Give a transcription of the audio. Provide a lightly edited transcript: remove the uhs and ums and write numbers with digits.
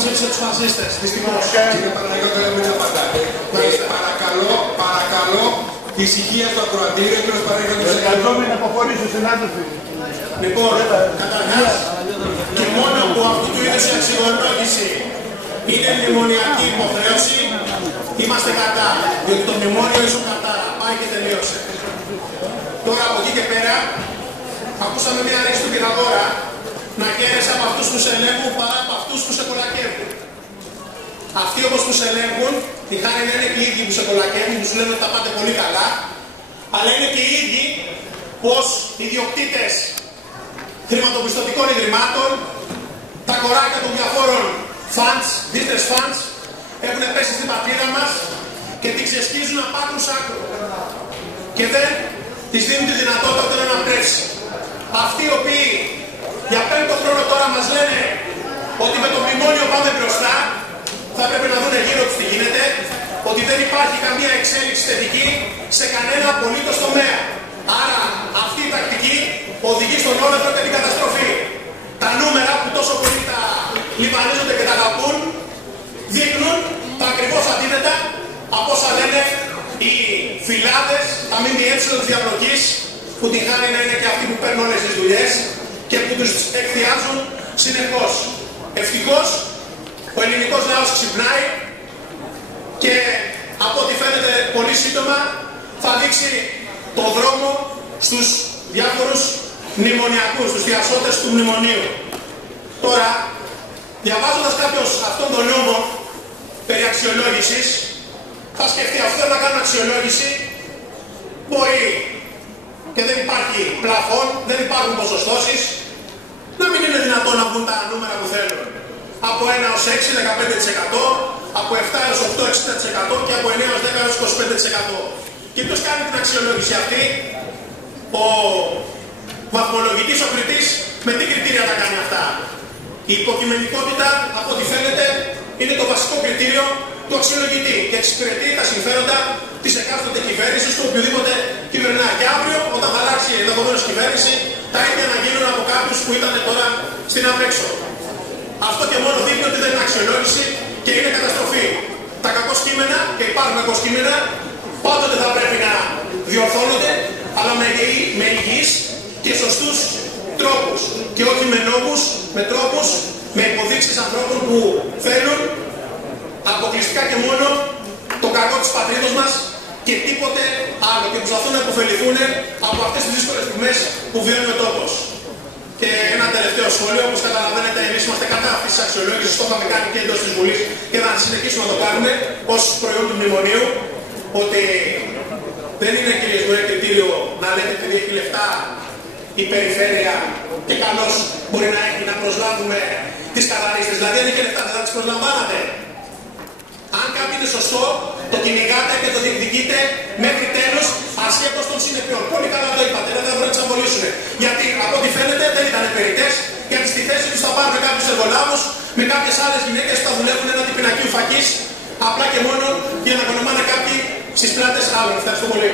ψήφισε τους φασίστες. Δυστυχώς. Κύριε Παναγιώτη, μην απαντάτε. Παρακαλώ, ησυχία στο ακροατήριο, κύριος Παναγιώτης. Εργαζόμενοι να αποχωρήσουν, συνάδελφοι. Λοιπόν, καταρχάς, και μόνο που αυτού του είδους η αξιολόγηση είναι μνημονιακή υποχρέωση, είμαστε κατά. Διότι το μνημόνιο ίσον κατάρα. Πάει και τελείωσε. Τώρα από εκεί και πέρα, ακούσαμε μια ρίξη του Πυθαγόρα να χαίρεσαι από αυτούς που σε ελέγχουν παρά από αυτούς που σε κολακεύουν. Αυτοί όπως που σε ελέγχουν, η χάρη να είναι και οι ίδιοι που σε κολακεύουν, που σου λένε ότι τα πάτε πολύ καλά, αλλά είναι και οι ίδιοι πως οι ιδιοκτήτες χρηματοπιστωτικών ιδρυμάτων, τα κοράκια των διαφόρων funds, business funds, έχουν πέσει στην πατρίδα μας και την ξεσκίζουν από άκρου σ' άκρου. Και δεν της δίνουν τη δυνατότητα ούτε να αναπτρέψει. Αυτοί οι οποίοι για 5ο χρόνο τώρα μας λένε ότι με το μνημόνιο πάμε μπροστά, θα πρέπει να δουν γύρω τους τι γίνεται, ότι δεν υπάρχει καμία εξέλιξη θετική σε κανένα απολύτως τομέα. Άρα αυτή η τακτική οδηγεί στον όλεθρο και την καταστροφή. Τα νούμερα που τόσο πολύ τα λιβανίζονται και τα αγαπούν δείχνουν τα ακριβώς αντίθετα από όσα λένε οι φυλάδες, τα ΜΜΕ της διαπλοκής, που την χάνει να είναι και αυτοί που παίρνουν όλες τις δουλειές και που τους εκθιάζουν συνεχώς. Ευτυχώς ο ελληνικός λαός ξυπνάει και από ό,τι φαίνεται πολύ σύντομα θα δείξει το δρόμο στους διάφορους μνημονιακούς, στους διασώτες του μνημονίου. Τώρα, διαβάζοντας κάποιος αυτόν τον νόμο περί αξιολόγησης, θα σκεφτεί αυτό να κάνουν αξιολόγηση, μπορεί και δεν υπάρχει πλαφόν, δεν υπάρχουν ποσοστώσεις, να μην είναι δυνατόν να βγουν τα νούμερα που θέλουν. Από 1 ως 6, 15%, από 7 έως 8, 60% και από 9 έως 10 έως 25%. Και ποιος κάνει την αξιολόγηση αυτή? Ο βαθμολογητής, ο κριτής, με τι κριτήρια τα κάνει αυτά? Η υποκειμενικότητα, από ό,τι φαίνεται, είναι το βασικό κριτήριο του αξιολογητή και εξυπηρετεί τα συμφέροντα της εκάστοτε κυβέρνησης του οποιοδήποτε κυβερνά. Και αύριο, όταν θα αλλάξει η ενδεχομένως κυβέρνηση, τα ίδια να γίνουν από κάποιους που ήταν τώρα στην απέξω. Αυτό και μόνο δείχνει ότι δεν είναι αξιολόγηση και είναι καταστροφή. Τα κακό κείμενα, και υπάρχουν κακό κείμενα, πάντοτε θα πρέπει να διορθώνονται, αλλά με υγιείς και σωστούς τρόπους. Και όχι με νόμους, με τρόπους, με υποδείξεις ανθρώπων που θέλουν αποκλειστικά και μόνο το κακό της πατρίδος μας και τίποτε άλλο. Και προσπαθούν να υποφεληθούν από αυτές τις δύσκολες στιγμές που βιώνει ο τόπος. Και ένα τελευταίο σχόλιο, όπως καταλαβαίνετε, εμείς είμαστε κατά αυτής της αξιολόγησης, το είχαμε κάνει και εντός της Βουλής και θα συνεχίσουμε να το κάνουμε ως προϊόν του μνημονίου, ότι δεν είναι, κυρίες μου, κριτήριο να λέτε επειδή έχει λεφτά η περιφέρεια και καλώς μπορεί να έχει να προσλάβουμε τις καθαρίστες. Δηλαδή, αν είχε λεφτά, δεν θα τις προσλαμβάνατε. Αν κάτι είναι σωστό, το κυνηγάτε και το διεκδικείτε μέχρι τέλος, ασχέτως των συνεπειών. Πολύ καλά το είπατε, δεν θα βρουν να τις απολύσουν. Γιατί από ό,τι φαίνεται δεν ήταν περιττές, γιατί στη θέση τους θα πάρουν κάποιους εργολάβους με κάποιες άλλες γυναίκες που θα δουλεύουν ένα τυπινακίου φακής, απλά και μόνο για να οικονομάνε κάποιοι στις πλάτες άλλων. Ευχαριστώ πολύ.